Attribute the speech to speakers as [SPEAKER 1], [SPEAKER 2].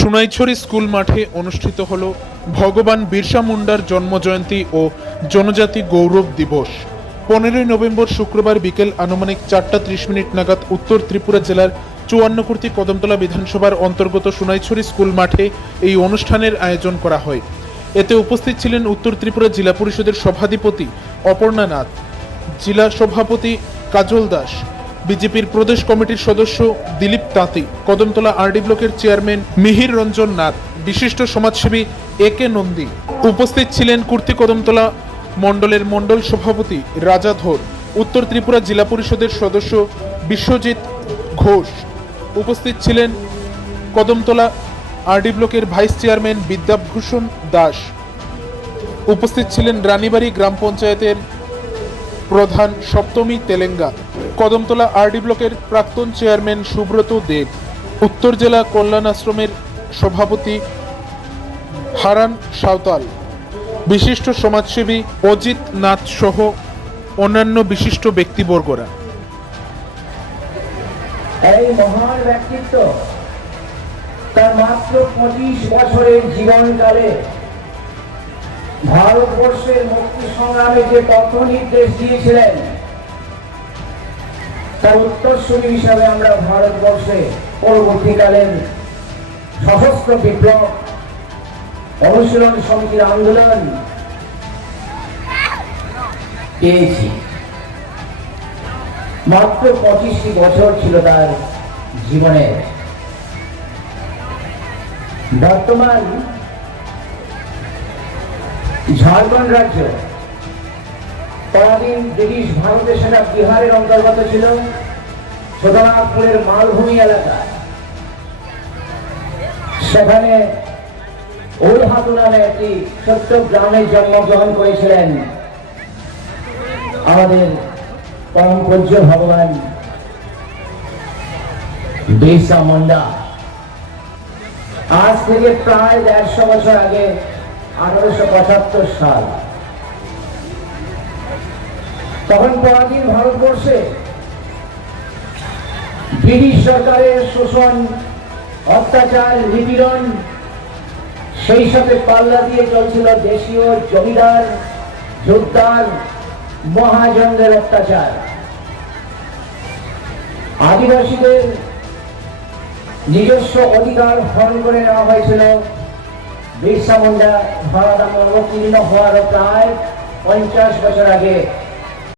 [SPEAKER 1] সুনাইছড়ি school মাঠে অনুষ্ঠিত হল ভগবান বিরসা মুন্ডার জন্মজয়ন্তী ও জনজাতি গৌরব দিবস। পনেরোই নভেম্বর শুক্রবার বিকেল আনুমানিক চারটা ত্রিশ মিনিট নাগাদ উত্তর ত্রিপুরা জেলার চুয়ান্নকুর্তি কদমতলা বিধানসভার অন্তর্গত সুনাইছড়ি স্কুল মাঠে এই অনুষ্ঠানের আয়োজন করা হয়। এতে উপস্থিত ছিলেন উত্তর ত্রিপুরা জেলা পরিষদের সভাধিপতি অপর্ণা নাথ, জেলা সভাপতি কাজল দাস বিজেপির প্রদেশ কমিটির সদস্য দিলীপ তাঁতি, কদমতলা আরডি ব্লকের চেয়ারম্যান মিহির রঞ্জন নাথ, বিশিষ্ট সমাজসেবী এ কে নন্দী। উপস্থিত ছিলেন কুর্তি কদমতলা মণ্ডলের মণ্ডল সভাপতি রাজা ধর, উত্তর ত্রিপুরা জেলা পরিষদের সদস্য বিশ্বজিৎ ঘোষ। উপস্থিত ছিলেন কদমতলা আরডি ব্লকের ভাইস চেয়ারম্যান বিদ্যাভূষণ দাস। উপস্থিত ছিলেন রানীবাড়ি গ্রাম পঞ্চায়েতের প্রধান সপ্তমী তেলেঙ্গা। কদমতলা আরডি ব্লকের প্রাক্তন চেয়ারম্যান সুব্রত দেব, উত্তর জেলা কল্যাণ আশ্রমের সভাপতি হারান সাঁওতাল, বিশিষ্ট সমাজসেবী অজিত নাথ সহ অন্যান্য বিশিষ্ট ব্যক্তিবর্গরা।
[SPEAKER 2] এই মহান ব্যক্তিত্ব তার মাত্র পঁচিশ বছরের জীবনকালে ভারতবর্ষের মুক্তি সংগ্রামে যে পথ নির্দেশ দিয়েছিলেন তার উত্তরসূরি হিসাবে আমরা ভারতবর্ষে পরবর্তীকালের সশস্ত্র বিপ্লব, অনুশীলন সমিতির আন্দোলন পেয়েছি। মাত্র পঁচিশটি বছর ছিল তার জীবনের। বর্তমান ঝাড়খণ্ড রাজ্য পরাধীন ব্রিটিশ ভারতের সেটা বিহারের অন্তর্গত ছিল ছোটনাগপুরের মালভূমি এলাকায়। সেখানে ওই হাতু নামে একটি ছোট্ট গ্রামে জন্মগ্রহণ করেছিলেন আমাদের পরম পূজ্য ভগবান বিরসা মুন্ডা। আজ থেকে প্রায় দেড়শো বছর আগে আঠারোশো পঁচাত্তর সাল। তখন পরাধীন ভারতবর্ষে ব্রিটিশ সরকারের শোষণ, অত্যাচার, নিপীড়ন, সেই সাথে পাল্লা দিয়ে চলছিল দেশীয় জমিদার যোদ্ধার মহাজনদের অত্যাচার। আদিবাসীদের নিজস্ব অধিকার হরণ করে নেওয়া হয়েছিল। বিরসা মুন্ডা ভারত অবতীর্ণ হওয়ার প্রায় পঞ্চাশ বছর আগে।